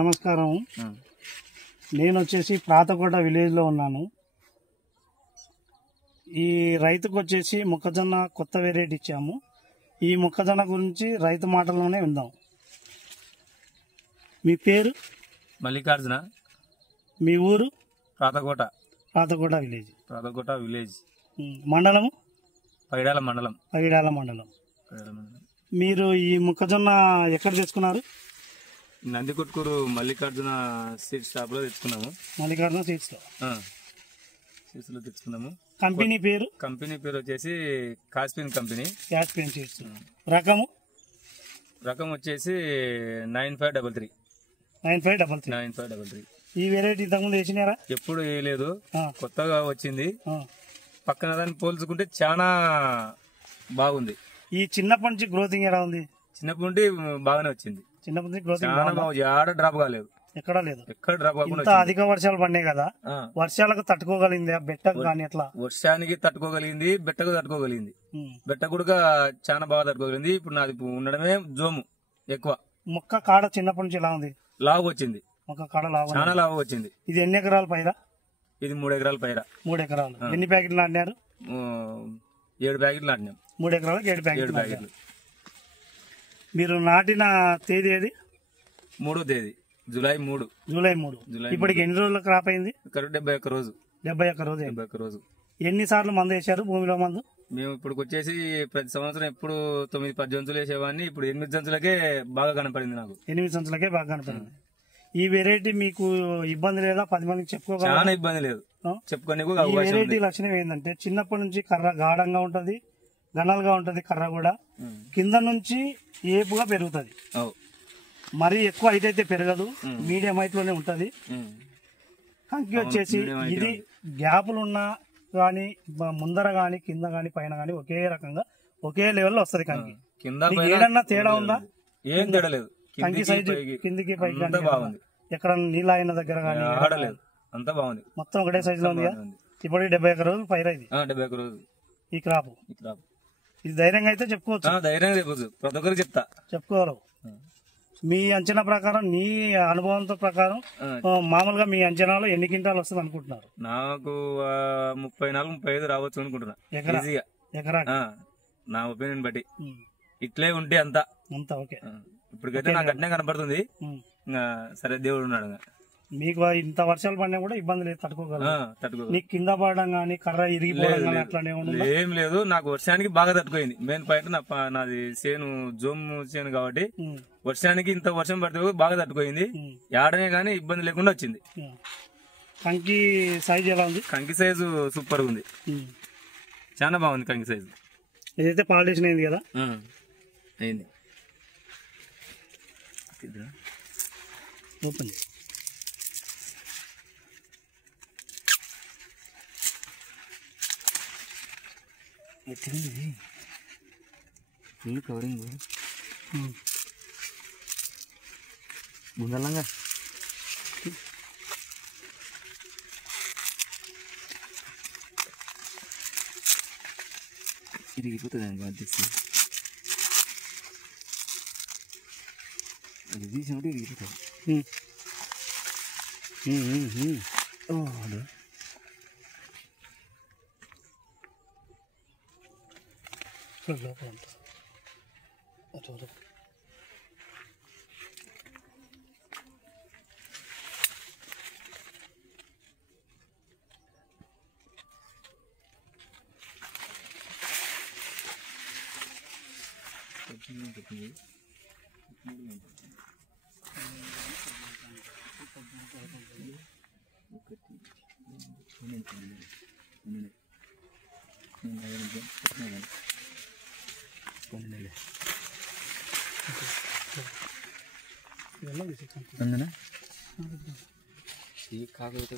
నమస్కారం. నేను వచ్చేసి ప్రాతకోట విలేజ్లో ఉన్నాను. ఈ రైతుకు వచ్చేసి మొక్కజొన్న కొత్త వెరైటీ ఇచ్చాము. ఈ మొక్కజొన్న గురించి రైతు మాటల్లోనే విందాం. మీ పేరు? మల్లికార్జున. మీ ఊరు? ప్రాతకోట. ప్రాతకోట విలేజ్. ప్రాతకోట విలేజ్. మండలము? పైడాల మండలం. పగిడాల మండలం. మీరు ఈ మొక్కజొన్న ఎక్కడ తెచ్చుకున్నారు? నందికొట్కూరు మల్లికార్జున సీడ్ షాప్ లో తెచ్చుకున్నాము. మల్లికార్జున సీడ్స్లో తెచ్చుకున్నాము. కంపెనీ పేరు? కంపెనీ పేరు వచ్చేసి కాస్పిన్ కంపెనీ. కాస్పిన్ సీడ్స్. రకము? రకం వచ్చేసి 9533. 9533. ఈ వెరైటీ ఇంతకుముందు వేసినారా? ఎప్పుడు వేయలేదు, కొత్తగా వచ్చింది. పక్కన దాన్ని పోల్చుకుంటే చాలా బాగుంది. ఈ చిన్నప్పటి నుంచి గ్రోతింగ్ ఎలా ఉంది? చిన్నప్పటి నుండి బాగానే వచ్చింది. చిన్నప్పటి నుంచి గ్రోతింగ్ చాలా బాగుంది. ఆడ డ్రాప్ కాలేదు, ఎక్కడా లేదు. ఎక్కడ డ్రాప్ కాకుండా. ఇంత అధిక వర్షాలు పడినాయి కదా, వర్షాలకు తట్టుకోగలిగింది బెట్టకు కానీ ఎట్లా? వర్షానికి తట్టుకోగలిగింది, బెట్టకు తట్టుకోగలిగింది. బెట్ట కూడా చాలా బాగా తట్టుకోగలిగింది. ఇప్పుడు నాది ఉండడమే జోము ఎక్కువ. మొక్క కాడ చిన్నప్పటి నుంచి ఎలా ఉంది? లావు వచ్చింది. మొక్క కాడ లావు, చాలా లావు వచ్చింది. ఇది ఎన్ని ఎకరాల పైరా? ఇది 3 ఎకరాల పైరా. 3 ఎకరాలు. ఎన్ని ప్యాకెట్లు నాటినారు? 7 ప్యాకెట్లు నాటినాం. 3 ఎకరాలకు 7 ప్యాకెట్లు. మీరు నాటిన తేదీ ఏది? 3వ తేదీ జూలై 3. ఇప్పటికి ఎన్ని రోజుల క్రాప్ అయింది? 71 రోజు. 71 రోజు. 71 రోజు. ఎన్నిసార్లు మందు వేసారు భూమిలో? మందు మేము ఇప్పుడు వచ్చేసి ప్రతి సంవత్సరం ఎప్పుడు 9-10 జంతువులు వేసేవాడిని. ఇప్పుడు 8 జంతువులకే బాగా కనపడింది. నాకు 8 జంతువులకే బాగా కనపడింది. ఈ వెరైటీ మీకు ఇబ్బంది లేదా? 10 మందికి చెప్పుకోగలరా? చాలా ఇబ్బంది లేదు, చెప్పుకొని. ఈ వెరైటీ లక్షణం ఏంటంటే చిన్నప్పటి నుంచి కర్ర గాఢంగా ఉంటది, గణాలుగా ఉంటది. కర్ర కూడా కింద నుంచి ఏపుగా పెరుగుతుంది. మరి ఎక్కువ హైట్ అయితే పెరగదు, మీడియం హైట్ లోనే ఉంటది. కంకి వచ్చేసి ఇది గ్యాపులున్నా గానీ ముందర గానీ కింద గానీ పైన గానీ ఒకే రకంగా ఒకే లెవెల్లో వస్తుంది కంకి. ఏదన్నా తేడా ఉందా? ఏం తేడా లేదు. కంకి సైజు కిందికి పైకి బాగుంది. ఎక్కడ నీళ్ళ అయిన దగ్గర గానీ ఆడలేదు, అంతా బాగుంది. మొత్తం ఒకటే సైజులో ఉంది. ఇప్పుడు 71 రోజులు పైరా. ఇది 71 రోజులు ఈ క్రాప్. ఇది ధైర్యంగా అయితే చెప్పుకోవచ్చు. ధైర్యంగా చెప్పచ్చు, ప్రతి ఒక్కరు చెప్పుకోగలవు. మీ అంచనా ప్రకారం, నీ అనుభవంతో ప్రకారం మామూలుగా మీ అంచనాలో ఎన్ని క్వింటాలు వస్తుంది అనుకుంటున్నారు? నాకు 34-35 రావచ్చు అనుకుంటున్నా. ఎకరా నా ఒపీనియన్ బట్టి ఇట్లే ఉంటే అంతా ఓకే. ఇప్పటికైతే నాకు అట్నే కనపడుతుంది. సరే, దేవుడు ఉన్నాడు. మీకు ఇంత వర్షాలు పడినా కూడా ఇబ్బంది లేదు, తట్టుకోగలరు. నీకు కింద పడడం గానీ కర్ర ఇరిగిపోవడం గానీ అట్లానే ఏం లేదు. నాకు వర్షానికి బాగా తట్టుకోయింది. మెయిన్ పాయింట్ నాది చేను జోమ్ చేను కాబట్టి వర్షానికి ఇంత వర్షం పడితే బాగా తట్టుకోయింది. ఏడనే గానీ ఇబ్బంది లేకుండా వచ్చింది. కంకి సైజ్ ఎలా ఉంది? కంకి సైజు సూపర్ ఉంది, చాలా బాగుంది కంకి సైజు. ఇదైతే పాలిటేషన్ అయింది కదా? అయింది. ఓపెన్ ఫుల్ కవరింగ్ ముందలంగా. ఇరిగిపోతుంది అండి అది తీసినట్టు ఇరిగిపోతుంది. లోపల ఈ కాకపోతే